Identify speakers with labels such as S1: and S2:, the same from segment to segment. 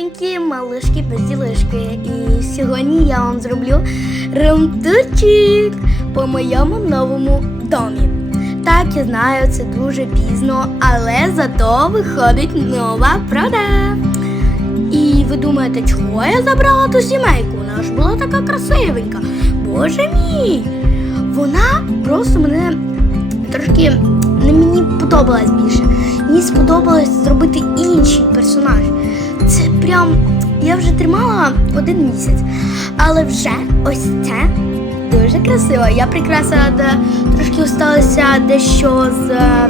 S1: маленькі малишки безділишки. І сьогодні я вам зроблю ремтурчик по моєму новому домі. Так, я знаю, це дуже пізно, але зато виходить нова правда. І ви думаєте, чого я забрала ту сімейку? Вона ж була така красивенька. Боже мій! Вона просто мене трошки не мені подобалась більше. Мені сподобалось зробити інший персонаж. Це прям я вже тримала один місяць, але вже ось це дуже красиво. Я прикрасила де трошки осталося дещо з е,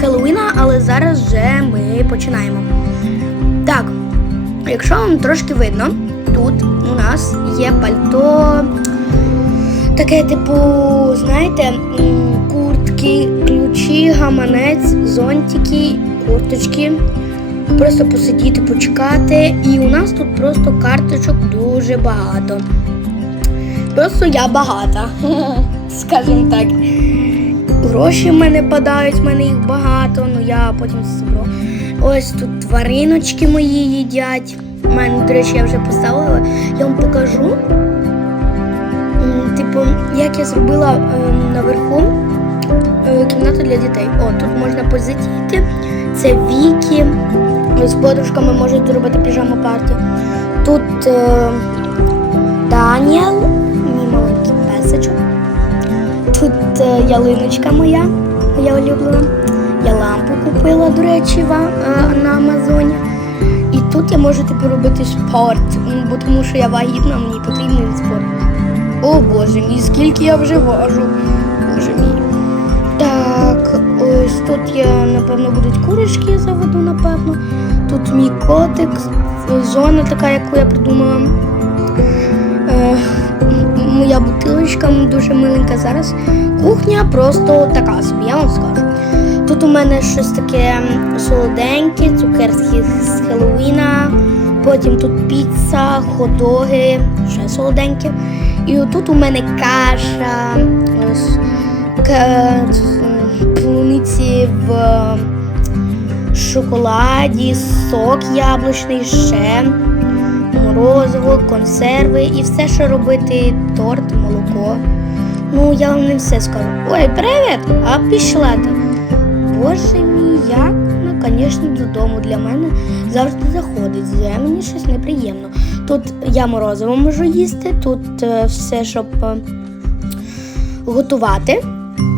S1: Хеллоуіна, але зараз вже ми починаємо. Так, якщо вам трошки видно, тут у нас є пальто. Таке, типу, знаєте, куртки, ключі, гаманець, зонтики, курточки. Просто посидіти, почекати. І у нас тут просто карточок дуже багато. Просто я багата, скажімо так. Гроші в мене падають, в мене їх багато, ну я потім зберу. Ось тут твариночки мої їдять. У мене, до речі, я вже поставила, я вам покажу. Типу, як я зробила ем, наверху е, кімнату для дітей. О, тут можна позитіти. Це Вікі. З подружками можуть зробити піжаму парті. Тут е, Даніел, мій маленький песочок. Тут е, ялиночка моя, моя улюблена. Я лампу купила, до речі, ва- е, на Амазоні. І тут я можу типу робити спорт, бо тому що я вагітна, мені потрібен спорт. О боже мій, скільки я вже важу. Боже мій. Напевно, будуть курочки, я заведу, напевно. Тут мій котик, зона така, яку я придумала. Е, моя бутилочка дуже миленька зараз. Кухня просто така собі, я вам скажу. Тут у мене щось таке солоденьке, цукерки з Хеллоуіна, потім тут піца, ходоги, ще солоденьке. І отут у мене каша, ось, полуниці в шоколаді, сок яблучний, ще морозиво, консерви і все, що робити, торт, молоко. Ну, я вам не все скажу. Ой, привіт! А пішла ти. Боже мій, як, ну, звісно, додому для мене завжди заходить. Це мені щось неприємно. Тут я морозиво можу їсти, тут е, все, щоб е, готувати.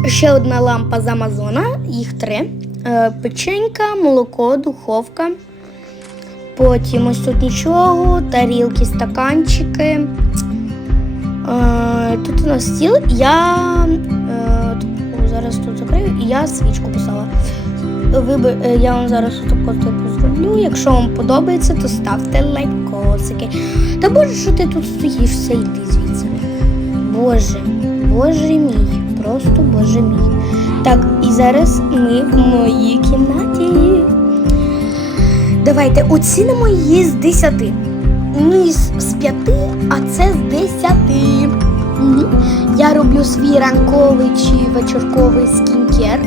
S1: Ще одна лампа з Амазона, їх три. Е, Печенька, молоко, духовка. Потім ось тут нічого, тарілки, стаканчики. Е, Тут у нас стіл. Я е, зараз тут закрию і я свічку е, я вам зараз таку зроблю. Якщо вам подобається, то ставте лайкосики. Та боже, що ти тут стоїш, все йди звідси. Боже, боже мій, просто боже мій. Так, і зараз ми в моїй кімнаті. Давайте оцінимо її з 10. Ну, з, з 5, а це з 10. Я роблю свій ранковий чи вечірковий скінкер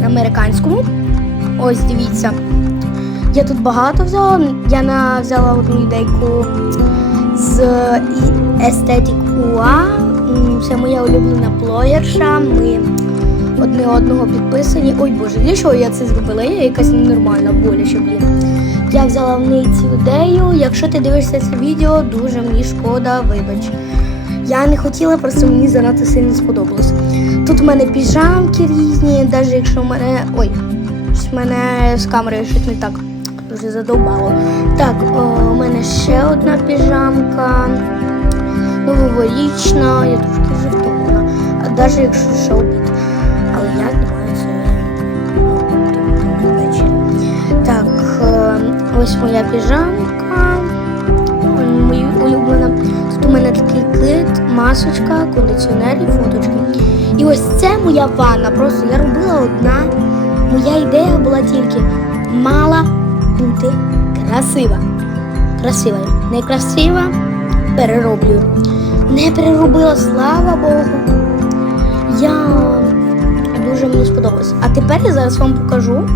S1: на американському. Ось дивіться. Я тут багато взяла. Я взяла одну ідейку з Aesthetic UA. Це моя улюблена блогерша. Ми одне одного підписані. Ой боже, для чого я це зробила? Я якась ненормальна боляче блін. Я взяла в неї цю ідею. Якщо ти дивишся це відео, дуже мені шкода, вибач. Я не хотіла, просто мені занадто сильно сподобалось. Тут у мене піжамки різні, навіть якщо в мене. Ой, в мене з камерою щось не так дуже задовбало. Так, у мене ще одна піжамка. Новорічна, я трошки вже втомлена. А навіть якщо ще обід. Але я знімаю це ну, тобто, ввечері. Так, е, ось моя піжамка. М, Моя улюблена. Тут у мене такий кит, масочка, кондиціонер і фоточки. І ось це моя ванна. Просто я робила одна. Моя ідея була тільки мала бути красива. Красива. я. Не красива, перероблюю. Не переробила, слава Богу. Я дуже мені сподобалось. А тепер я зараз вам покажу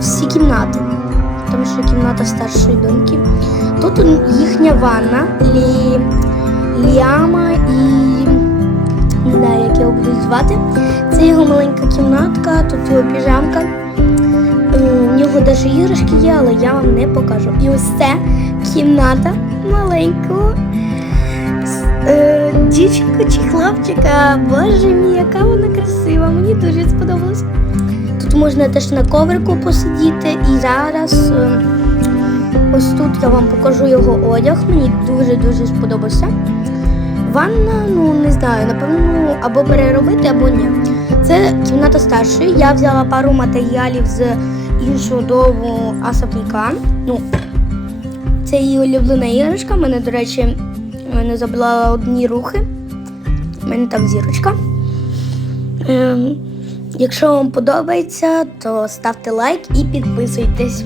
S1: всі кімнати. там ще кімната старшої доньки. Тут їхня ванна, лі... Ліама і не знаю, як його будуть звати. Це його маленька кімнатка, тут його піжамка. Е, У нього навіть іграшки є, але я вам не покажу. І ось це кімната маленького е, дівчинку чи хлопчика. Боже мій, яка вона красива. Мені дуже сподобалось. Тут можна теж на коврику посидіти. І зараз е, ось тут я вам покажу його одяг. Мені дуже-дуже сподобався. Ванна, ну не знаю, напевно, або переробити, або ні. Це кімната старшої. Я взяла пару матеріалів з іншого дому асапніка. Ну, це її улюблена іграшка. Мене, до речі, мене забрала одні рухи. У мене там зірочка. Ем, якщо вам подобається, то ставте лайк і підписуйтесь.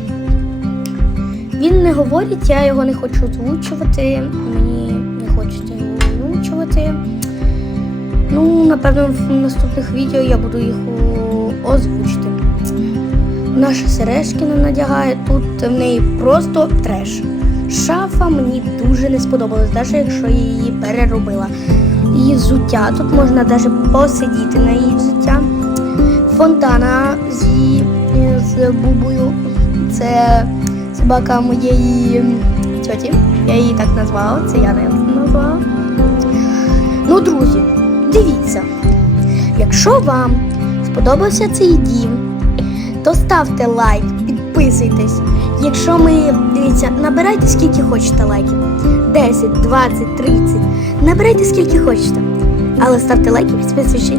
S1: Він не говорить, я його не хочу озвучувати. Мені не хочеться його озвучувати. Ну, напевно, в наступних відео я буду їх озвучити. Наша Сережкіна надягає, тут в неї просто треш. Шафа мені дуже не сподобалась, навіть якщо я її переробила. Її взуття, тут можна навіть посидіти на її взуття. Фонтана зі, з бубою. Це собака моєї тьоті. Я її так назвала, це я не назвала. Ну, друзі, дивіться, якщо вам сподобався цей дім, то ставте лайк, підписуйтесь. Якщо ми, дивіться, набирайте скільки хочете лайків. 10, 20, 30. Набирайте скільки хочете. Але ставте лайки, підписуйтесь.